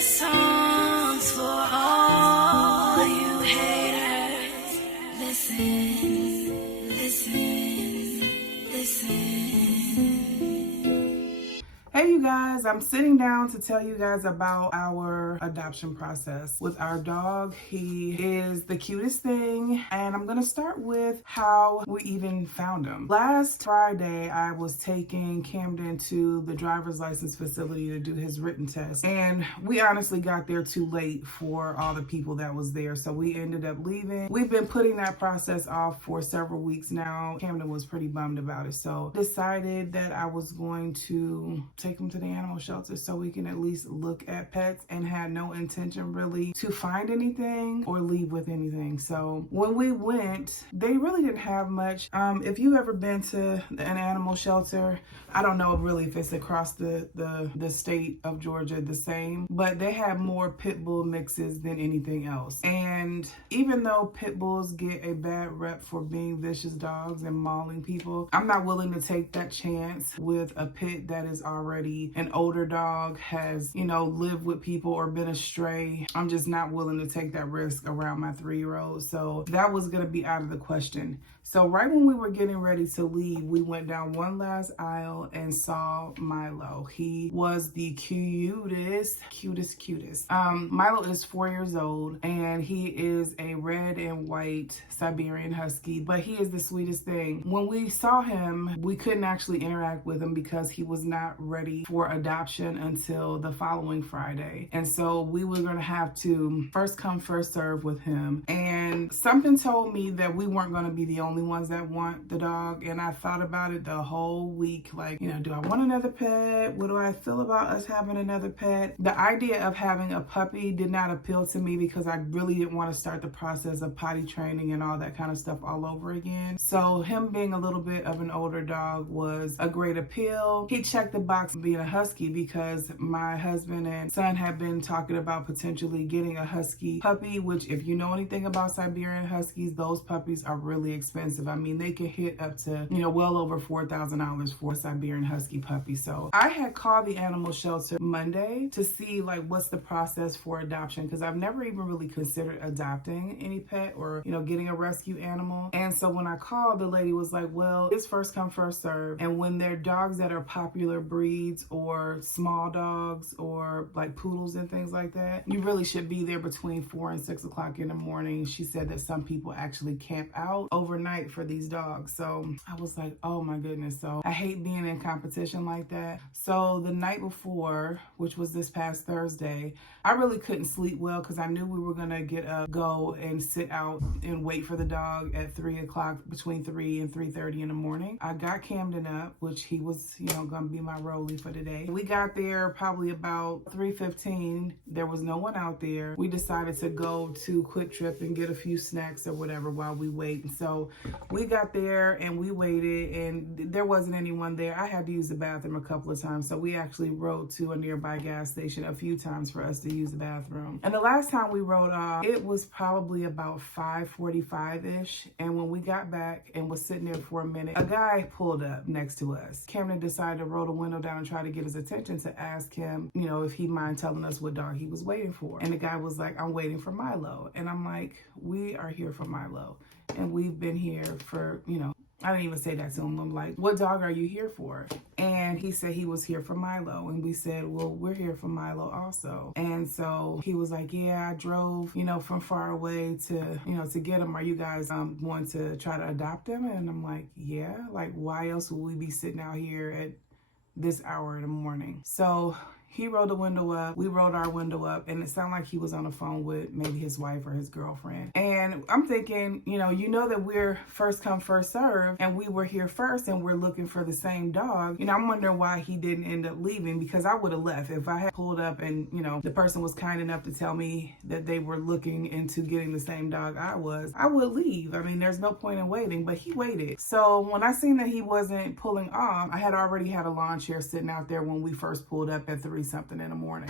songs for all you haters. Listen, listen, listen. Hey you guys, I'm sitting down to tell you guys about our adoption process with our dog. He is the cutest thing, and I'm gonna start with how we even found him. Last Friday, I was taking Camden to the driver's license facility to do his written test, and we honestly got there too late for all the people that was there, so we ended up leaving. We've been putting that process off for several weeks now. Camden was pretty bummed about it, so decided that I was going to take him to the animal shelter so we can at least look at pets, and had no intention really to find anything or leave with anything. So when we went, they really didn't have much. If you've ever been to an animal shelter, I don't know really if it's across the state of Georgia the same, but they have more pit bull mixes than anything else. And even though pit bulls get a bad rep for being vicious dogs and mauling people, I'm not willing to take that chance with a pit that is already an older dog, has, lived with people or been a stray. I'm just not willing to take that risk around my 3-year-old. So that was going to be out of the question. So right when we were getting ready to leave, we went down one last aisle and saw Milo. He was the cutest. Milo is 4 years old, and he is a red and white Siberian Husky, but he is the sweetest thing. When we saw him, we couldn't actually interact with him because he was not ready for adoption until the following Friday. And so we were going to have to first come, first serve with him. And something told me that we weren't going to be the only ones that want the dog. And I thought about it the whole week, like, do I want another pet? What do I feel about us having another pet? The idea of having a puppy did not appeal to me because I really didn't want to start the process of potty training and all that kind of stuff all over again. So him being a little bit of an older dog was a great appeal. He checked the box being a Husky because my husband and son have been talking about potentially getting a Husky puppy, which if you know anything about Siberian Huskies, those puppies are really expensive. I mean, they can hit up to, well over $4,000 for a Siberian Husky puppy. So I had called the animal shelter Monday to see what's the process for adoption, because I've never even really considered adopting any pet or, getting a rescue animal. And so when I called, the lady was like, well, it's first come, first serve. And when they're dogs that are popular breeds or small dogs or like poodles and things like that, you really should be there between 4 and 6 o'clock in the morning. She said that some people actually camp out overnight for these dogs. So I was like, oh my goodness. So I hate being in competition like that. So the night before, which was this past Thursday, I really couldn't sleep well because I knew we were going to get up, go and sit out and wait for the dog at 3 o'clock, between 3 and 3:30 in the morning. I got Camden up, which he was, going to be my rollie for today. We got there probably about 3:15. There was no one out there. We decided to go to Quick Trip and get a few snacks or whatever while we wait. And so we got there and we waited, and there wasn't anyone there. I had to use the bathroom a couple of times, so we actually rode to a nearby gas station a few times for us to use the bathroom. And the last time we rode off, it was probably about 5:45-ish. And when we got back and was sitting there for a minute, a guy pulled up next to us. Camden decided to roll the window down and try to get his attention to ask him, if he mind telling us what dog he was waiting for. And the guy was like, I'm waiting for Milo. And I'm like, we are here for Milo. And we've been here for, I didn't even say that to him. I'm like, what dog are you here for? And he said he was here for Milo. And we said, well, we're here for Milo also. And so he was like, yeah, I drove, from far away to, to get him. Are you guys going to try to adopt him? And I'm like, yeah, like why else would we be sitting out here at this hour in the morning? So he rolled the window up, we rolled our window up, and it sounded like he was on the phone with maybe his wife or his girlfriend. And I'm thinking, that we're first come, first serve, and we were here first and we're looking for the same dog. I'm wondering why he didn't end up leaving, because I would have left. If I had pulled up and, the person was kind enough to tell me that they were looking into getting the same dog I would leave. I mean, there's no point in waiting, but he waited. So when I seen that he wasn't pulling off, I had already had a lawn chair sitting out there when we first pulled up at 3 something in the morning.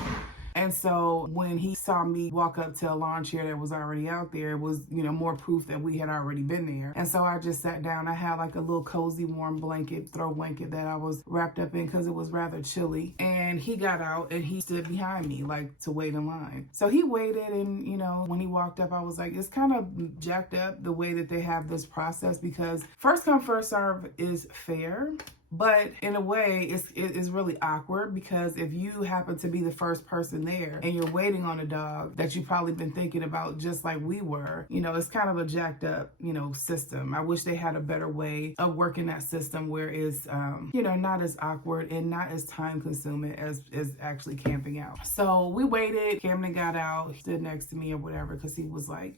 And so when he saw me walk up to a lawn chair that was already out there, it was, more proof that we had already been there. And so I just sat down. I had like a little cozy warm blanket, throw blanket that I was wrapped up in because it was rather chilly. And he got out and he stood behind me like to wait in line. So he waited, and when he walked up, I was like, it's kind of jacked up the way that they have this process, because first come first serve is fair. But in a way, it's really awkward, because if you happen to be the first person there and you're waiting on a dog that you've probably been thinking about just like we were, it's kind of a jacked up, system. I wish they had a better way of working that system where it's, not as awkward and not as time consuming as actually camping out. So we waited. Camden got out. He stood next to me or whatever, because he was like,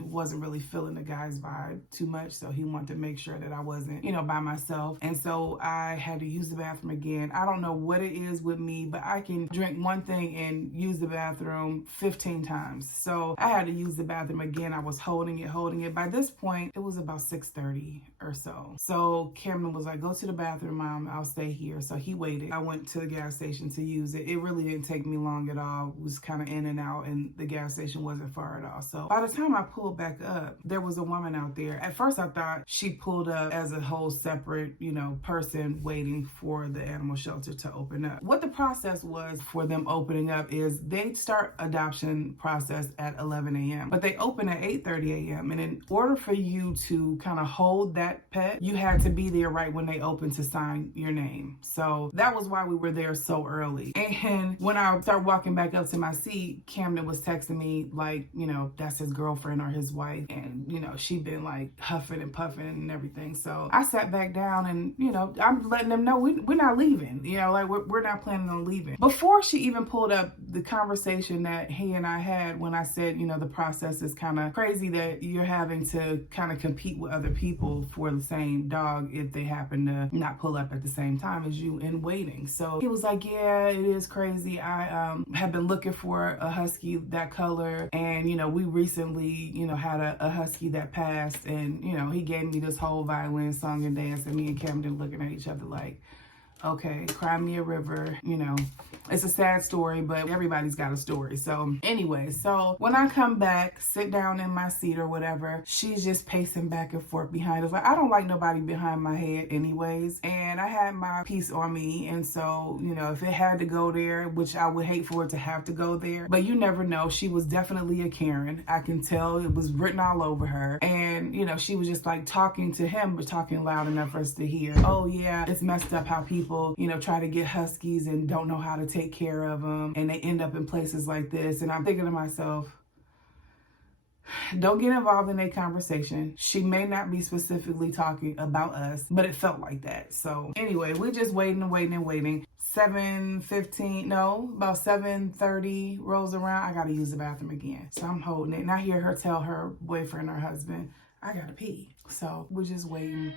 wasn't really feeling the guy's vibe too much. So he wanted to make sure that I wasn't, by myself. And so I had to use the bathroom again. I don't know what it is with me, but I can drink one thing and use the bathroom 15 times. So I had to use the bathroom again. I was holding it. By this point, it was about 6:30 or so. So Cameron was like, go to the bathroom, Mom. I'll stay here. So he waited. I went to the gas station to use it. It really didn't take me long at all. It was kind of in and out, and the gas station wasn't far at all. So by the time I pulled back up, there was a woman out there. At first, I thought she pulled up as a whole separate, person waiting for the animal shelter to open up. What the process was for them opening up is they start adoption process at 11 a.m. but they open at 8:30 a.m. and in order for you to kind of hold that pet, you had to be there right when they opened to sign your name. So that was why we were there so early. And when I started walking back up to my seat, Camden was texting me like, that's his girlfriend or his wife, and she'd been like huffing and puffing and everything. So I sat back down, and I'm letting them know we're not leaving, we're not planning on leaving. Before she even pulled up the conversation that he and I had when I said, the process is kind of crazy that you're having to kind of compete with other people for the same dog if they happen to not pull up at the same time as you in waiting. So he was like, yeah, it is crazy. I have been looking for a Husky that color, and we recently had a Husky that passed, and he gave me this whole violin song and dance, and me and Camden looking at each other like, okay, cry me a river. It's a sad story, but everybody's got a story. So anyway, so when I come back, sit down in my seat or whatever, she's just pacing back and forth behind us. Like, I don't like nobody behind my head anyways. And I had my piece on me. And so, if it had to go there, which I would hate for it to have to go there, but you never know. She was definitely a Karen. I can tell it was written all over her. And, she was just like talking to him, but talking loud enough for us to hear. Oh yeah, it's messed up how people, try to get Huskies and don't know how to take care of them, and they end up in places like this. And I'm thinking to myself, don't get involved in a conversation. She may not be specifically talking about us, but it felt like that. So anyway, we're just waiting. 7:15, no, about 7:30 rolls around. I gotta use the bathroom again. So I'm holding it, and I hear her tell her boyfriend or husband, I gotta pee. So we're just waiting.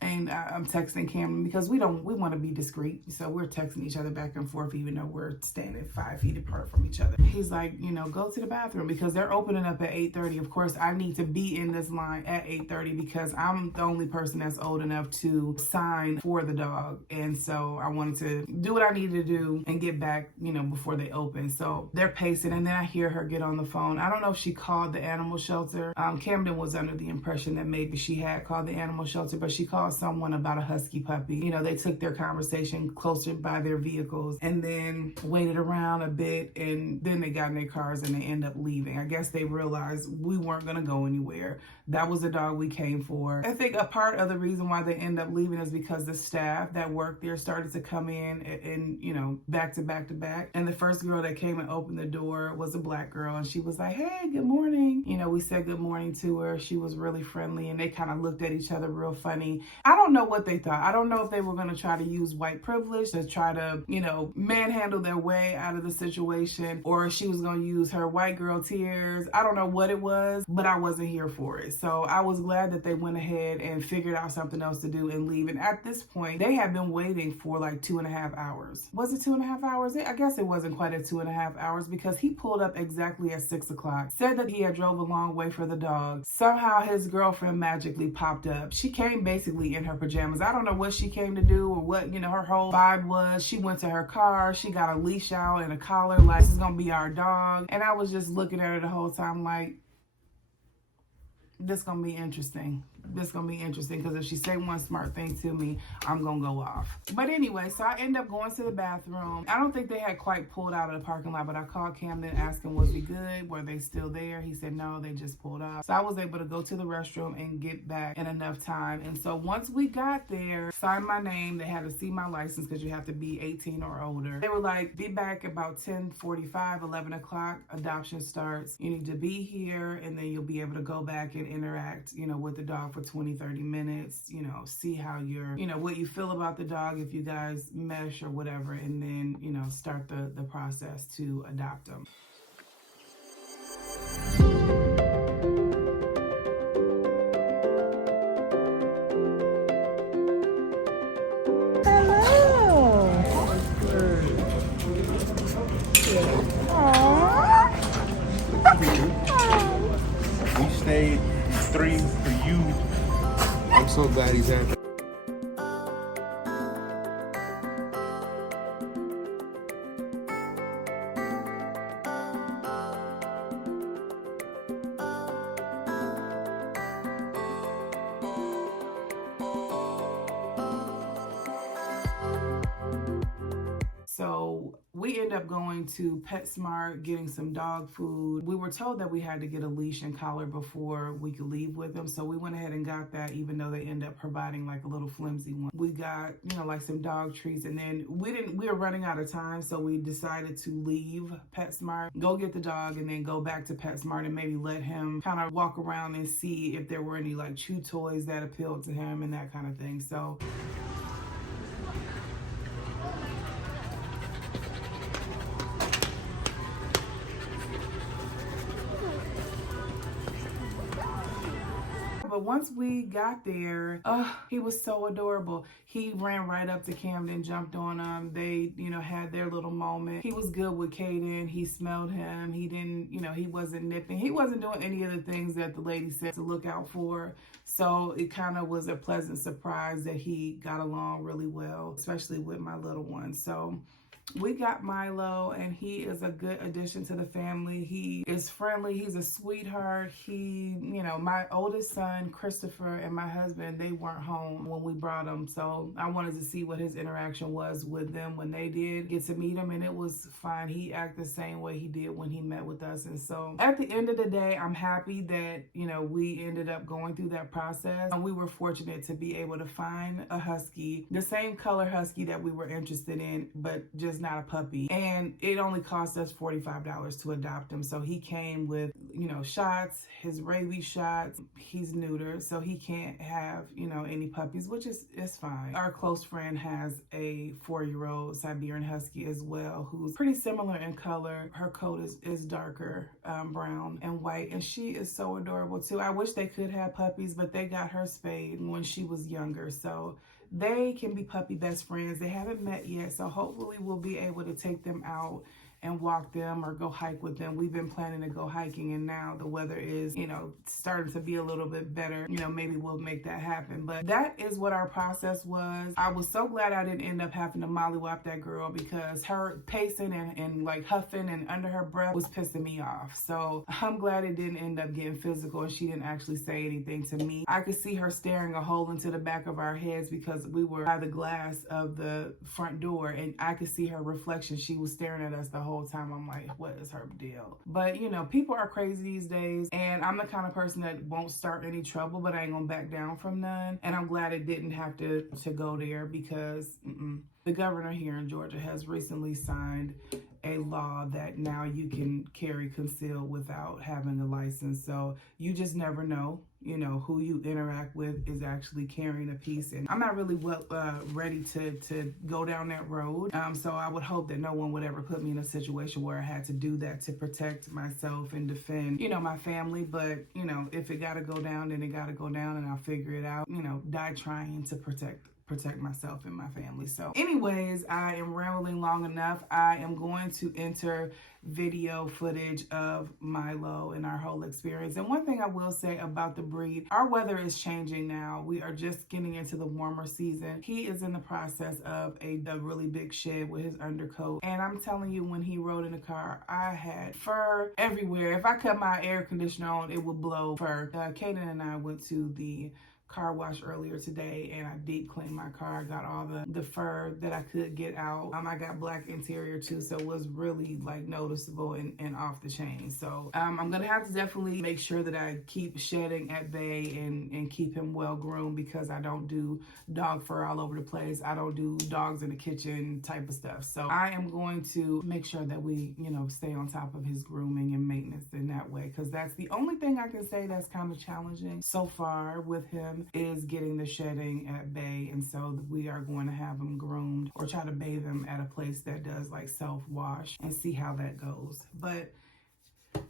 And I'm texting Cameron because we want to be discreet. So we're texting each other back and forth, even though we're standing 5 feet apart from each other. He's like, go to the bathroom because they're opening up at 8:30. Of course, I need to be in this line at 8:30 because I'm the only person that's old enough to sign for the dog. And so I wanted to do what I needed to do and get back, before they open. So they're pacing, and then I hear her get on the phone. I don't know if she called the animal shelter. Camden was under the impression that maybe she had called the animal shelter, but she called someone about a Husky puppy. They took their conversation closer by their vehicles and then waited around a bit, and then they got in their cars and they end up leaving. I guess they realized we weren't going to go anywhere. That was the dog we came for. I think a part of the reason why they end up leaving is because the staff that worked there started to come in and back to back. And the first girl that came and opened the door was a black girl, and she was like, hey, good morning. We said good morning to her. She was really friendly, and they kind of looked at each other real funny. I don't know what they thought. I don't know if they were going to try to use white privilege to try to, manhandle their way out of the situation, or she was going to use her white girl tears. I don't know what it was, but I wasn't here for it. So I was glad that they went ahead and figured out something else to do and leave. And at this point, they had been waiting for like 2.5 hours. Was it 2.5 hours? I guess it wasn't quite at 2.5 hours because he pulled up exactly at 6 o'clock, said that he had drove a long way for the dog. Somehow his girlfriend girlfriend magically popped up. She came basically in her pajamas. I don't know what she came to do or what, her whole vibe was. She went to her car. She got a leash out and a collar like, this is going to be our dog. And I was just looking at her the whole time like, this gonna be interesting. This gonna be interesting because if she say one smart thing to me, I'm gonna go off. But anyway, so I end up going to the bathroom. I don't think they had quite pulled out of the parking lot, but I called Camden asking, was he good? Were they still there? He said, no, they just pulled off. So I was able to go to the restroom and get back in enough time. And so once we got there, signed my name, they had to see my license because you have to be 18 or older. They were like, be back about 10:45, 11 o'clock, adoption starts. You need to be here and then you'll be able to go back and interact, with the dog for 20-30 minutes, see how you're, what you feel about the dog, if you guys mesh or whatever, and then, start the process to adopt them. We stayed 3 for you. I'm so glad he's happy. So we end up going to PetSmart, getting some dog food. We were told that we had to get a leash and collar before we could leave with them. So we went ahead and got that, even though they end up providing like a little flimsy one. We got, like some dog treats, and then we were running out of time. So we decided to leave PetSmart, go get the dog, and then go back to PetSmart and maybe let him kind of walk around and see if there were any like chew toys that appealed to him and that kind of thing. So but once we got there, he was so adorable. He ran right up to Camden, jumped on him. They, had their little moment. He was good with Caden. He smelled him. He didn't, he wasn't nipping. He wasn't doing any of the things that the lady said to look out for. So it kind of was a pleasant surprise that he got along really well, especially with my little one. So we got Milo, and he is a good addition to the family. He is friendly. He's a sweetheart. He, my oldest son, Christopher, and my husband, they weren't home when we brought him. So I wanted to see what his interaction was with them when they did get to meet him, and it was fine. He acted the same way he did when he met with us. And so at the end of the day, I'm happy that, we ended up going through that process. And we were fortunate to be able to find a Husky, the same color Husky that we were interested in, but just not a puppy. And it only cost us $45 to adopt him. So he came with, shots, his rabies shots. He's neutered, so he can't have, any puppies, which is fine. Our close friend has a 4-year-old Siberian Husky as well, who's pretty similar in color. Her coat is darker, brown and white, and she is so adorable too. I wish they could have puppies, but they got her spayed when she was younger. So they can be puppy best friends. They haven't met yet, so hopefully we'll be able to take them out and walk them or go hike with them. We've been planning to go hiking, and now the weather is, starting to be a little bit better. Maybe we'll make that happen. But that is what our process was. I was so glad I didn't end up having to mollywop that girl, because her pacing and like huffing and under her breath was pissing me off. So I'm glad it didn't end up getting physical and she didn't actually say anything to me. I could see her staring a hole into the back of our heads because we were by the glass of the front door, and I could see her reflection. She was staring at us the whole time. I'm like, what is her deal? But people are crazy these days, and I'm the kind of person that won't start any trouble, but I ain't gonna back down from none. And I'm glad it didn't have to go there, because the governor here in Georgia has recently signed a law that now you can carry concealed without having a license. So you just never know, who you interact with is actually carrying a piece. And I'm not really ready to go down that road. So I would hope that no one would ever put me in a situation where I had to do that to protect myself and defend, my family. But, if it got to go down, then it got to go down, and I'll figure it out, die trying to protect protect myself and my family. So anyways, I am rambling long enough. I am going to enter video footage of Milo and our whole experience. And one thing I will say about the breed, our weather is changing now. We are just getting into the warmer season. He is in the process of a really big shed with his undercoat. And I'm telling you, when he rode in the car, I had fur everywhere. If I cut my air conditioner on, it would blow fur. Kaden and I went to the car wash earlier today, and I deep cleaned my car. I got all the fur that I could get out. I got black interior too, so it was really like noticeable and off the chain. So I'm gonna have to definitely make sure that I keep shedding at bay and keep him well groomed, because I don't do dog fur all over the place. I don't do dogs in the kitchen type of stuff. So I am going to make sure that we, you know, stay on top of his grooming and maintenance in that way, because that's the only thing I can say that's kind of challenging so far with him, is getting the shedding at bay. And so we are going to have him groomed, or try to bathe him at a place that does like self-wash, and see how that goes. But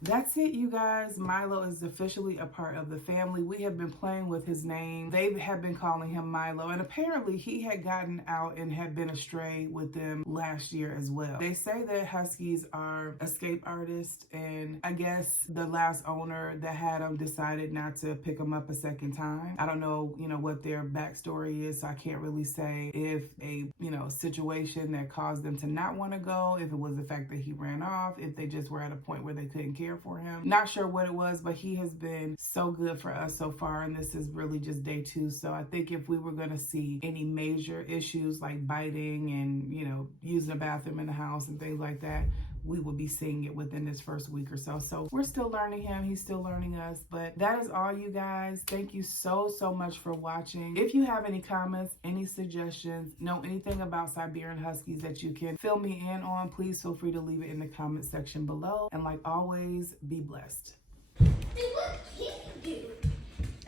that's it, you guys. Milo is officially a part of the family. We have been playing with his name. They have been calling him Milo, and apparently he had gotten out and had been astray with them last year as well. They say that Huskies are escape artists, and I guess the last owner that had him decided not to pick him up a second time. I don't know, you know, what their backstory is, so I can't really say if a, you know, situation that caused them to not want to go, if it was the fact that he ran off, if they just were at a point where they couldn't care for him. Not sure what it was, but he has been so good for us so far, and this is really just day 2. So I think if we were going to see any major issues like biting and, you know, using a bathroom in the house and things like that, we will be seeing it within this first week or so. So we're still learning him. He's still learning us. But that is all, you guys. Thank you so much for watching. If you have any comments, any suggestions, know anything about Siberian Huskies that you can fill me in on, please feel free to leave it in the comment section below. And like always, be blessed. What can you do?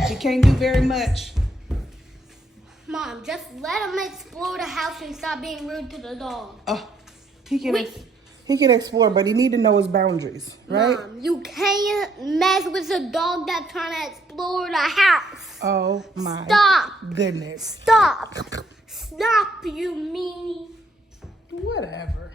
He can't do very much. Mom, just let him explore the house and stop being rude to the dog. Oh, he can explore, but he need to know his boundaries, right? Mom, you can't mess with a dog that's trying to explore the house. Oh my Stop. goodness. Stop. Stop, you meanie. Whatever.